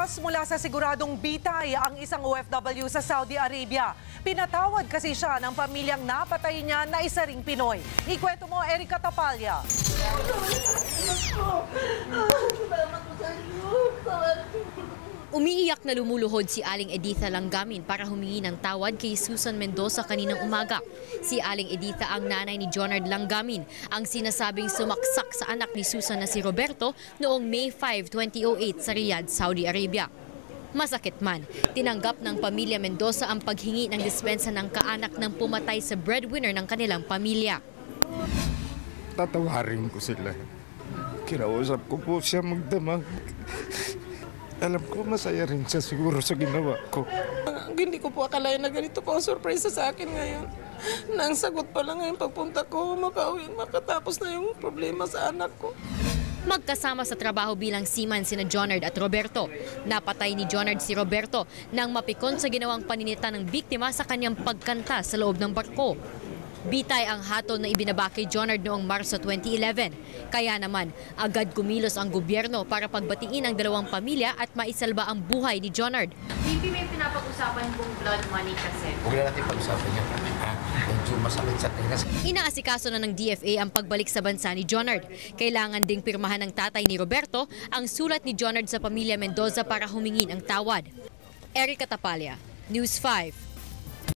Lumikas mula sa siguradong bitay ang isang OFW sa Saudi Arabia. Pinatawad kasi siya ng pamilyang napatay niya na isa ring Pinoy. Ikwento mo, Erika Tapalya. Umiiyak na lumuluhod si Aling Editha Langgamin para humingi ng tawad kay Susan Mendoza kaninang umaga. Si Aling Editha ang nanay ni Jonard Langgamin, ang sinasabing sumaksak sa anak ni Susan na si Roberto noong May 5, 2008 sa Riyadh, Saudi Arabia. Masakit man, tinanggap ng pamilya Mendoza ang paghingi ng dispensa ng kaanak ng pumatay sa breadwinner ng kanilang pamilya. tatawarin ko sila. Kinausap ko po siya magdamag. Alam ko masaya rin siya siguro sa ginawa ko. Ang Hindi ko po akalain na ganito po ang sorpresa sa akin ngayon. Nang sagot pa lang ngayon pagpunta ko, makauwi, makatapos na yung problema sa anak ko. Magkasama sa trabaho bilang seaman sina Jonard at Roberto. Napatay ni Jonard si Roberto nang mapikon sa ginawang paninita ng biktima sa kanyang pagkanta sa loob ng barko. Bitay ang hatol na ibinaba kay Jonard noong Marso 2011. Kaya naman, agad kumilos ang gobyerno para pagbatiin ang dalawang pamilya at maisalba ang buhay ni Jonard. Hindi may pinapag-usapan kung blood money kasi. Huwag na natin pag-usapan yan. Medyo masakit sa tingas. Inaasikaso na ng DFA ang pagbalik sa bansa ni Jonard. Kailangan ding pirmahan ng tatay ni Roberto ang sulat ni Jonard sa pamilya Mendoza para humingi ng tawad. Erica Tapalya, News 5.